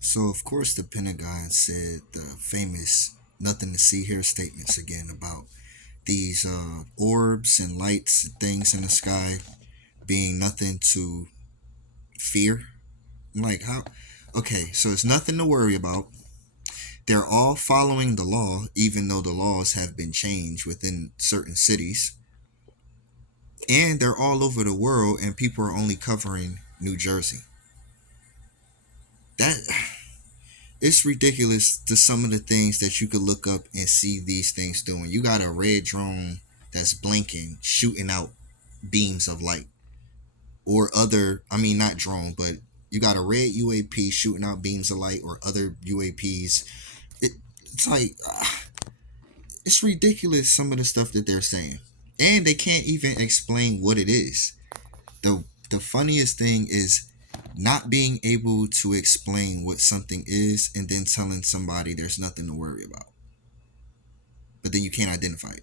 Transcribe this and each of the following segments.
So, of course, the Pentagon said the famous nothing to see here statements again about these orbs and lights and things in the sky being nothing to fear. I'm like, how? Okay, so it's nothing to worry about. They're all following the law, even though the laws have been changed within certain cities. And they're all over the world, and people are only covering New Jersey. That it's ridiculous to some of the things that you could look up and see these things doing. You got a red drone that's blinking, shooting out beams of light, or other. I mean, not drone, but you got a red UAP shooting out beams of light, or other UAPs. It, it's like it's ridiculous some of the stuff that they're saying, and they can't even explain what it is. The funniest thing is not being able to explain what something is and then telling somebody there's nothing to worry about, but then you can't identify it.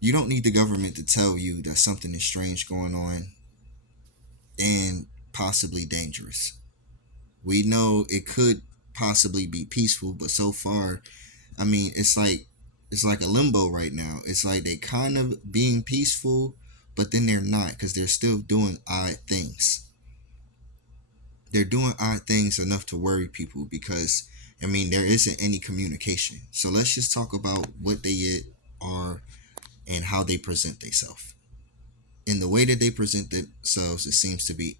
You don't need the government to tell you that something is strange going on and possibly dangerous. We know it could possibly be peaceful, but so far, I mean, it's like a limbo right now. It's like they kind of being peaceful, but then they're not because they're still doing odd things. They're doing odd things enough to worry people because I mean there isn't any communication. So let's just talk about what they are and how they present themselves. In the way that they present themselves, it seems to be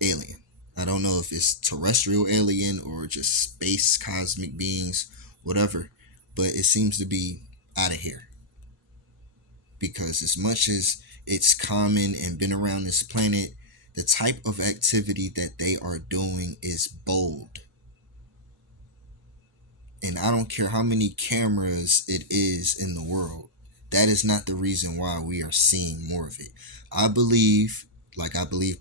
alien. I don't know if it's terrestrial alien or just space cosmic beings, whatever, but it seems to be out of here because as much as it's common and been around this planet, the type of activity that they are doing is bold. And I don't care how many cameras it is in the world. That is not the reason why we are seeing more of it. I believe, I believe,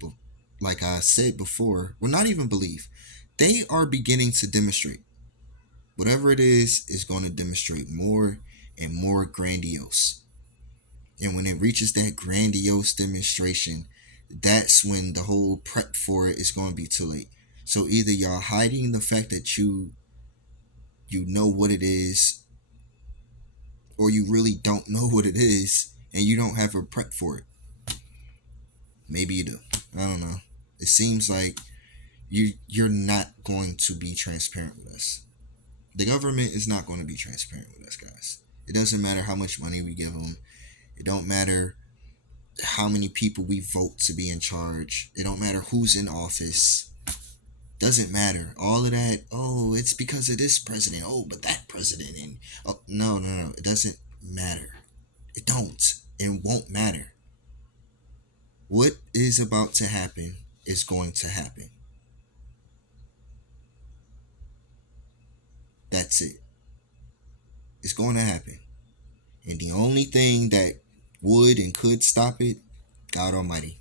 like I said before, well, not even believe, they are beginning to demonstrate. Whatever it is going to demonstrate more and more grandiose. And when it reaches that grandiose demonstration, that's when the whole prep for it is going to be too late. So either y'all hiding the fact that you know what it is, or you really don't know what it is and you don't have a prep for it. Maybe you do. I don't know. It seems like you're not going to be transparent with us. The government is not going to be transparent with us, guys. It doesn't matter how much money we give them. It don't matter how many people we vote to be in charge. It don't matter who's in office. Doesn't matter. All of that. Oh, it's because of this president. Oh, but that president. And oh, no. It doesn't matter. It don't. It won't matter. What is about to happen is going to happen. That's it. It's going to happen. And the only thing that would and could stop it, God Almighty.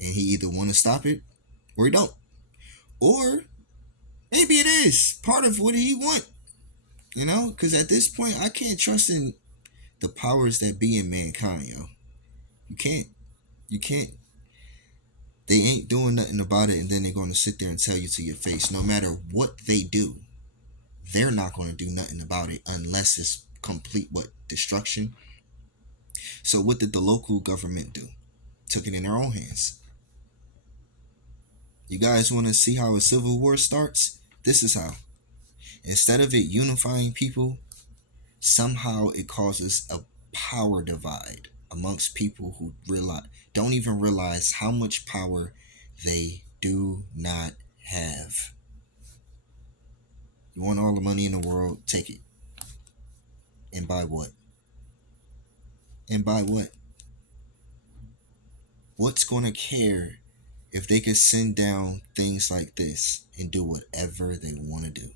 And he either want to stop it or he don't. Or maybe it is part of what he want. Because at this point, I can't trust in the powers that be in mankind, yo. You can't. You can't. They ain't doing nothing about it, and then they're going to sit there and tell you to your face, no matter what they do, they're not going to do nothing about it unless it's complete what destruction. So what did the local government do? Took it in their own hands. You guys want to see how a civil war starts? This is how. Instead of it unifying people, somehow it causes a power divide amongst people who don't even realize how much power they do not have. You want all the money in the world, take it. And buy what? And buy what? What's going to care if they could send down things like this and do whatever they want to do?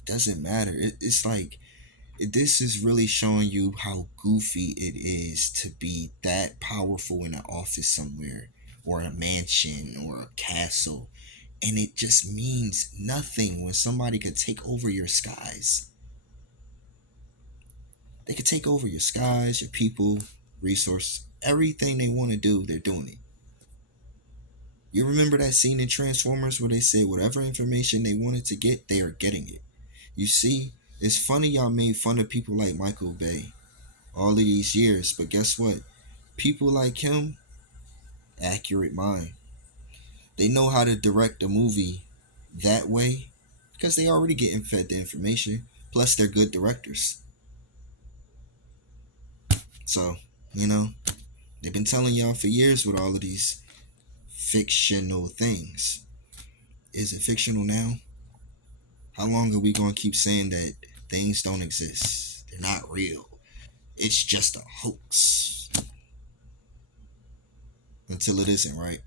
It doesn't matter. It's like this is really showing you how goofy it is to be that powerful in an office somewhere or a mansion or a castle, and it just means nothing when somebody could take over your skies. They could take over your skies, your people, resource, Everything they want to do, they're doing it. You remember that scene in Transformers where they said whatever information they wanted to get, they are getting it. You see, it's funny y'all made fun of people like Michael Bay all of these years, but guess what? People like him, accurate mind. They know how to direct a movie that way because they already getting fed the information. Plus, they're good directors. So, you know, they've been telling y'all for years with all of these fictional things. Is it fictional now? How long are we going to keep saying that things don't exist? They're not real. It's just a hoax. Until it isn't, right?